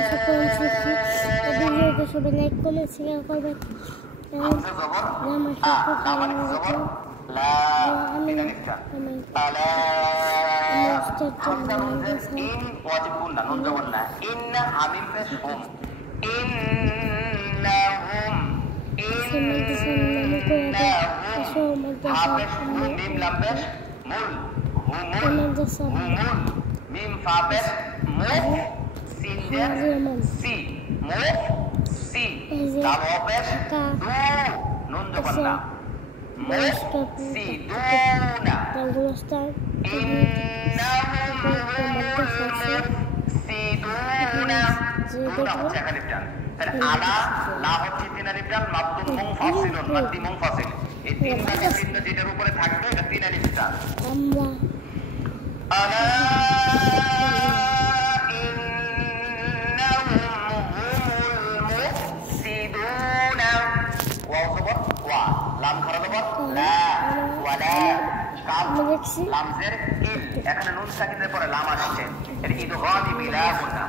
আশা করুন সুখী। ভিডিওতে সবাই লাইক কমেন্ট শেয়ার করবেন। আমার সাথে mim fa pes mu sin jet si mu si lam pes du nun jabanna mu si duna duna হচ্ছে একালিফ টান। তাহলে আলা লা হচ্ছে তিন আলিফ টান, মাদ্দুম মুনফাসিলুন মাদ্দি মুনফাসিল, এই তিন ভাগের চিহ্ন যেটার উপরে থাকবে এটা তিন আলিফ টান। আলা ইন্নাহুম হুমুল মুফসিদুনা, ওয়াও জবর ওয়া, লাম খারা জবর লা, ওয়ালা কাফ লাম জের ইল, এখানে নুন সাকিনের পরে লাম আসছে, এটা ইদগামি বিলা গুন্না।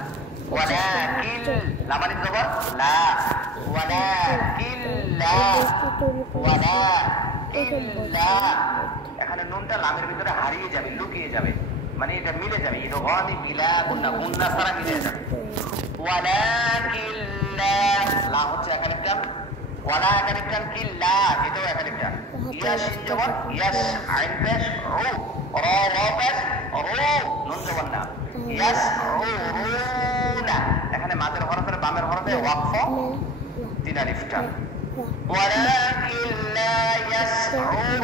ওয়ালাকিন লাম আলিফ জবর লা, ওয়ালাকিন লা, ওয়ালাকিন লা, এখানে নুনটা লামের ভিতরে হারিয়ে যাবে, লুকিয়ে যাবে, মানে এটা মিলে যাবে, ইদগামি বিলা গুন্না, গুন্না ছাড়া মিলে যাবে। ওয়ালাকিন লা, লা হচ্ছে একালিফ টান, ওয়ালা একালিফ টান, কিল্লা এটাও একালিফ টান। ইয়া শিন জবর ইয়াস, আইন পেশ রু, র র পেশ রু, নুন জবর না, ইয়াস রু রুনা, এখানে মাদের হরফের বামের হরফে ওয়াকফ তিন আলিফ টান। ওয়ালাকিন লা ইয়াসউরুন,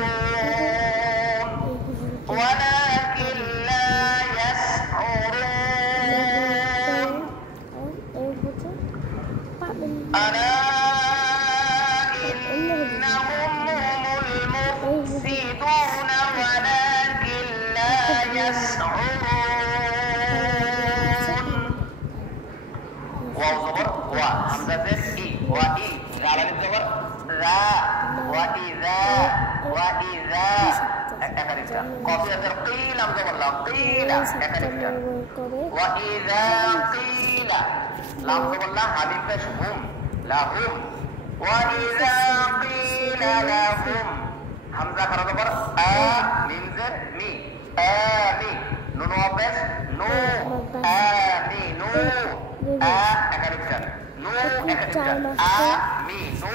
ওয়ালাকিন লা ইয়াসউরুন, আলা ইন্নাহুম হুমুল মুফসিদুনা ওয়ালাকিন লা ইয়াসউরুন। ওয়াও জবর ওয়া, হামজা জের ই, ওয়া ই, জাল আলিফ জবর রা, ওয়া ইযা, ওয়া ইযা একালিফ টান। কফ জের কি, লাম জবর লা, কিলা একালিফ টান। ওয়া ইযা কিলা, লাম জবর লা, হামিম পেশ হুম, লাহুম, ওয়া ইযা কিলা লাহুম, হামজা খারা জবর আ, মিম জের মি, আমি, নুন ওয়া পেশ নু, আমিনু, আ একালিফ টান, নু একালিফ টান, আমিনু।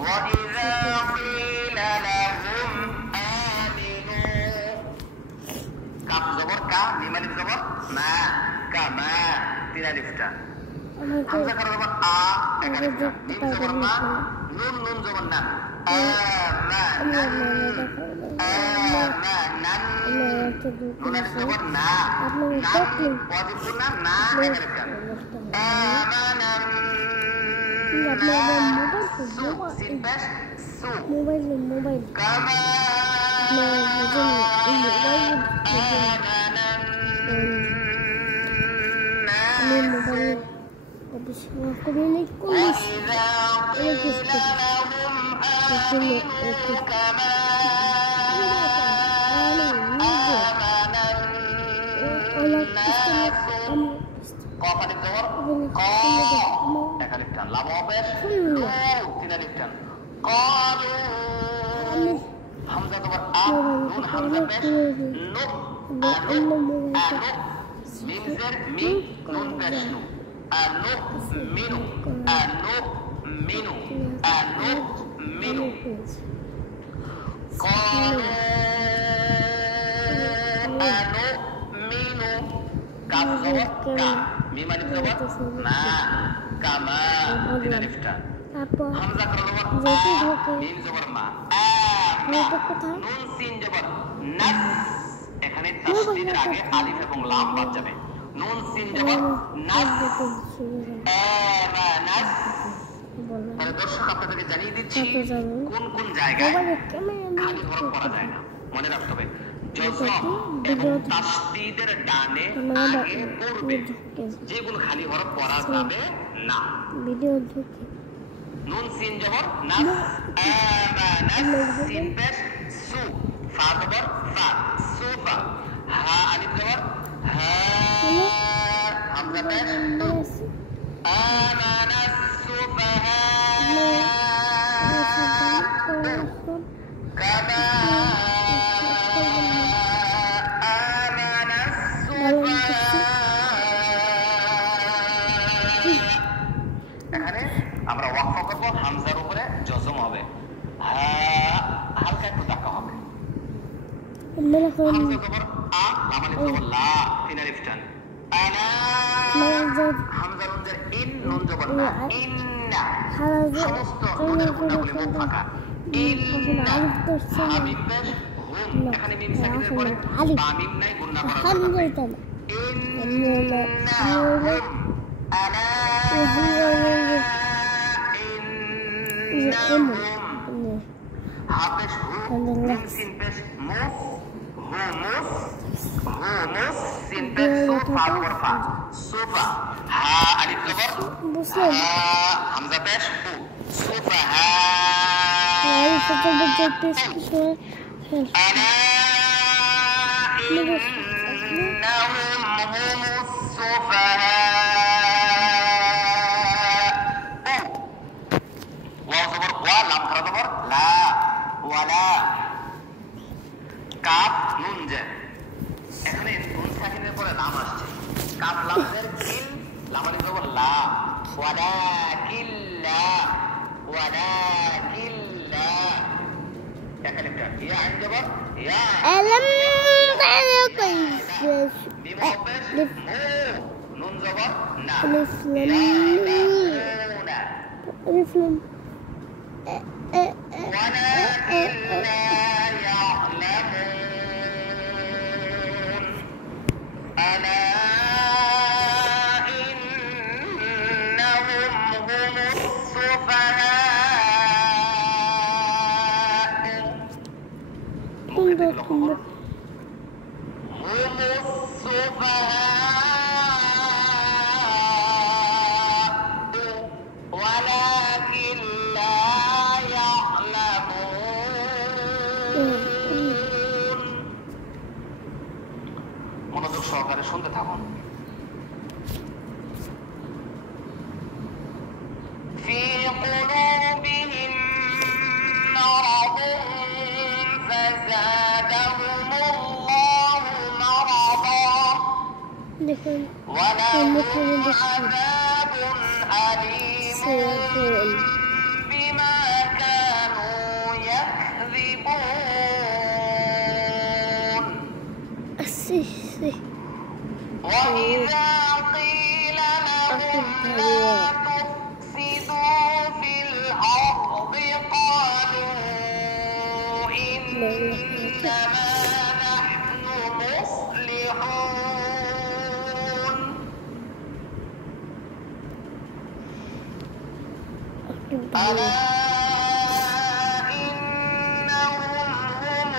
ওয়া ইযা কিলা লাহুম আমিনু, কাফ জবর কা, মিম আলিফ জবর মা, কামা তিন আলিফ টান। হামজা খারা জবর আ একালিফ টান, মিম জবর মা, নুন নুন জবর না, আমানান, আমানান, নুন আলিফ জবর না, নান ওয়াজিব গুন্না, না একালিফ টান, আমানান সু, সিন পেশ সু, মোবাইল কামা আমানান নাসু, وإذا قيل لهم آمنوا كما آمن الناس، قاف আলিফ জবর কা একালিফ টান, লাম পেশ লু তিন আলিফ টান, ক্বালু, হামজা জবর আ, নুন হামজা পেশ নু, আনু, আনু, মিম জের মি, নুন পেশ নু, আনুমিনু, আনুমিনু, আনুমিনু। ক্বালু আনুমিনু, কাফ জবর কা, মিম আলিফ জবর মা, কামা তিন আলিফ টান। হামজা খারা জবর আ, মিম জবর মা, আমা, নুন সিন জবর নাস, এখানে তাসদীদের আগে আলিফ এবং লাম বাদ যাবে, নুন সিন জবর নাস, আমানাস। তাহলে দর্শক আপনাদেরকে জানিয়ে দিচ্ছি কোন কোন জায়গায় খালি হরফ পড়া যায় না, মনে রাখতে হবে। জজম এবং তাসদীদের ডানে আগে পড়বে, যেগুলো খালি হরফ পড়া যাবে না। নুন সিন জবর নাস, আমানাস, সিন পেশ সু, ফা জবর ফা, সুফা, হা আলিফ জবর হা, হামজা পেশ আমানা সুফাহা কামা আমানা সুফাহা। এখানে আমরা ওয়াকফ করব, হামজার উপরে জজম হবে, হালকা একটু ধাক্কা হবে। হামজা জবর আ, লাম আলিফ জবর লা, তিন আলিফ টান। আনা হামজা নুন জের ইন, নুন জবর না, ইন্না সমস্ত নুনের গুণাগুলি মুখ ফাঁকা। ইন্না হামিম পেশ হুম, এখানে মিম সাকিনের পরে বা মিম নাই, গুণা করা যাবে। ইন্না হুম আনা ইন্না হুম হাফেশ হু মিম সিন পেশ মুফ হুমুস হুমুস সিন পেশ সুফা ওরফা সুফা হা আলিফ জবর হামজা পেশ হু সুফা হা আনা ইন্নাহুম হুমুস সুফাহা। ওয়াও জবর ওয়া, লাম খারা জবর লা, ওয়ালা। কাফ নুন জের, এখানে নুন সাকিনের পরে লাম আসছে, কাফ লাম জের কিল, লাম আলিফ জবর লা, ওয়ালাকিল্লা ওয়ালাকিল্লা। এখানে ইয়া আইন জবর ইয়া ألم تر كيف মিম পেশ মু, নুন জবর না, ألف لام ইয়ালামুনা ألف لام ولكن لا يعلمون. ألا إنهم هم السفهاء. هم السفهاء ولكن لا يعلمون. মনোযোগ সহকারে শুনতে থাকুন। في قلوبهم مرض فزادهم الله مرضا ولهم عذاب أليم بما كانوا يكذبون. وإذا قيل لهم لا تفسدوا في الأرض قالوا إنما نحن مصلحون. ألا إنهم هم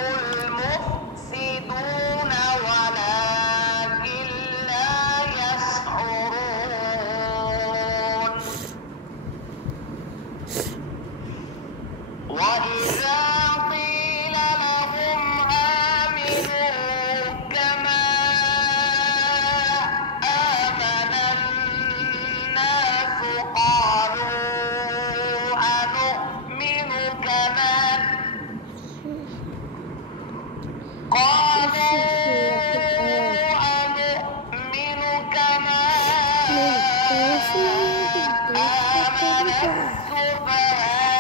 المفسدون ولكن لا يشعرون. وإذا قيل لهم آمنوا كما آمن الناس قالوا أنؤمن كما آمن السفهاء.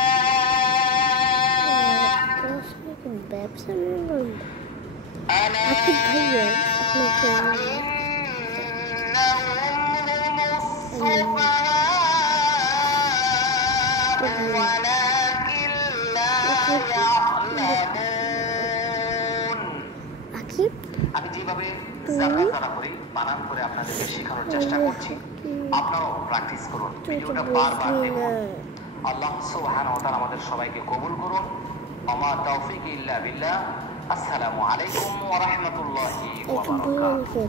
ألا إنهم هم السفهاء ولكن لا يعلمون. আমি যেভাবে জানা করি বানান করে আপনাদেরকে শেখানোর চেষ্টা করছি, আপনারাও প্র্যাকটিস করুন, ভিডিওটা বারবার দেখুন। আল্লাহ সুবহানাহু ওয়া তাআলা আমাদের সবাইকে কবুল করুন। ওয়া তাওফীক ইল্লা বিল্লাহ। আসসালামু আলাইকুম ওয়া রাহমাতুল্লাহি ওয়া বারাকাতুহু।